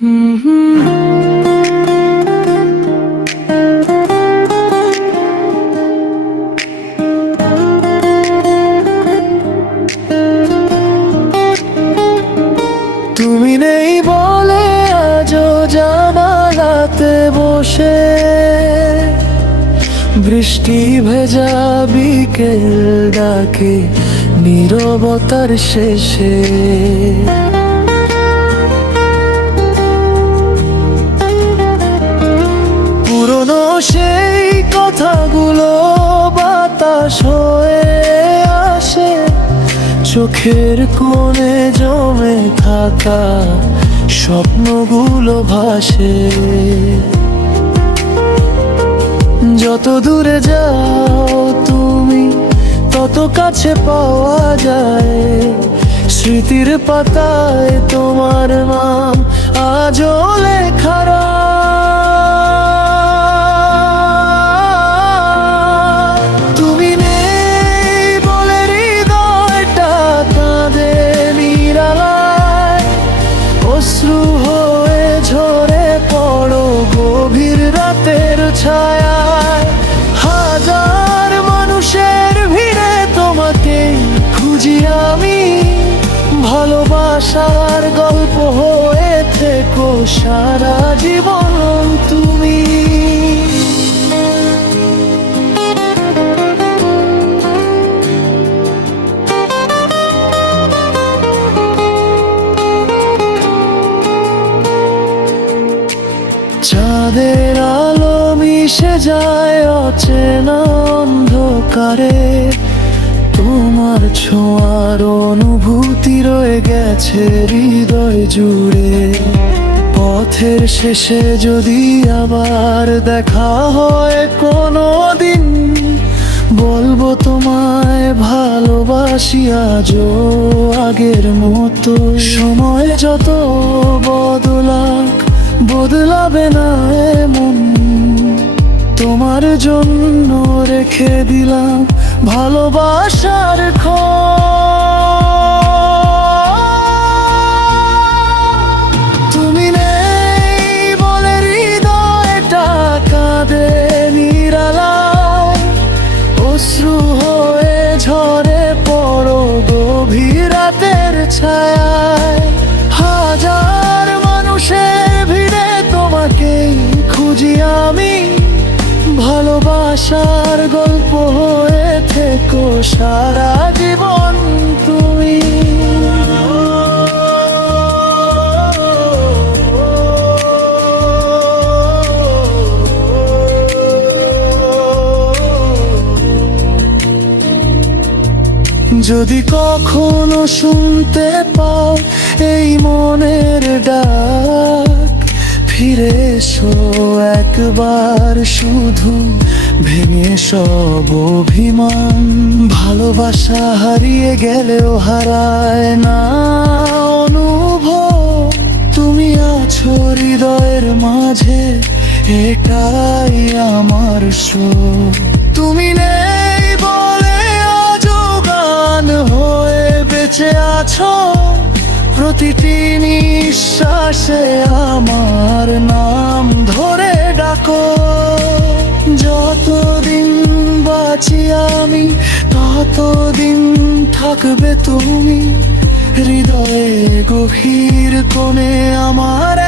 তুমি নেই বলে আজও জানালাতে বসে বৃষ্টি ভেজা বিকেল ডাকে নীরবতার শেষে। পুরনো সেই কথাগুলো বাতাস হয়ে আসে, চোখের কোণে জমে থাকা স্বপ্নগুলো ভাসে। যত দূরে যাও তুমি তত কাছে পাওয়া যায়, স্মৃতির পাতায় তোমার নাম আজও লেখা। তুমি নেই বলে হৃদয়টা কাঁদে নিরালায়, অশ্রু হয়ে ঝরে পড়ো গভীর রাতের ছায়ায়। হাজার মানুষের ভিড়ে তোমাকে খুঁজি আমি, ভালোবাসার গল্প হয়ে থেকো সারা জীবন তুমি। চাঁদের আলো মিশে যায় অচেনা অন্ধকারে, তোমার ছোঁয়ার অনুভূতি রয়ে গেছে হৃদয় জুড়ে। পথের শেষে যদি আবার দেখা হয় কোনো দিন, বলবো তোমায় ভালোবাসি আজও আগের মতো। সময় যত বদলাক বদলাবে না এমন, তোমার জন্য রেখে দিলাম ভালোবাসার তুমি নেই বলে হৃদয়টা কাঁদে নিরালায়, অশ্রু হয়ে ঝরে পড়ো গভীর রাতের ছায়ায়। হাজার মানুষের ভিড়ে তোমাকে খুঁজি আমি, ভালোবাসার গল্প হয়ে থেকো সারা জীবন তুমি। যদি কখনো শুনতে পাও এই মনের ডাক, ফিরে এসো একবার শুধু, ভেঙে সব অভিমান। ভালোবাসা হারিয়ে গেলেও হারায় না অনুভব, তুমি আছো হৃদয়ের মাঝে, এটাই আমার সুখ। তুমি নেই বলে আজও গান হয়ে বেঁচে আছো, প্রতিটি নিঃশ্বাসে আমার নাম ধরে ডাকো। যতদিন বাঁচি আমি ততদিন থাকবে তুমি, হৃদয়ে গভীর কোণে আমার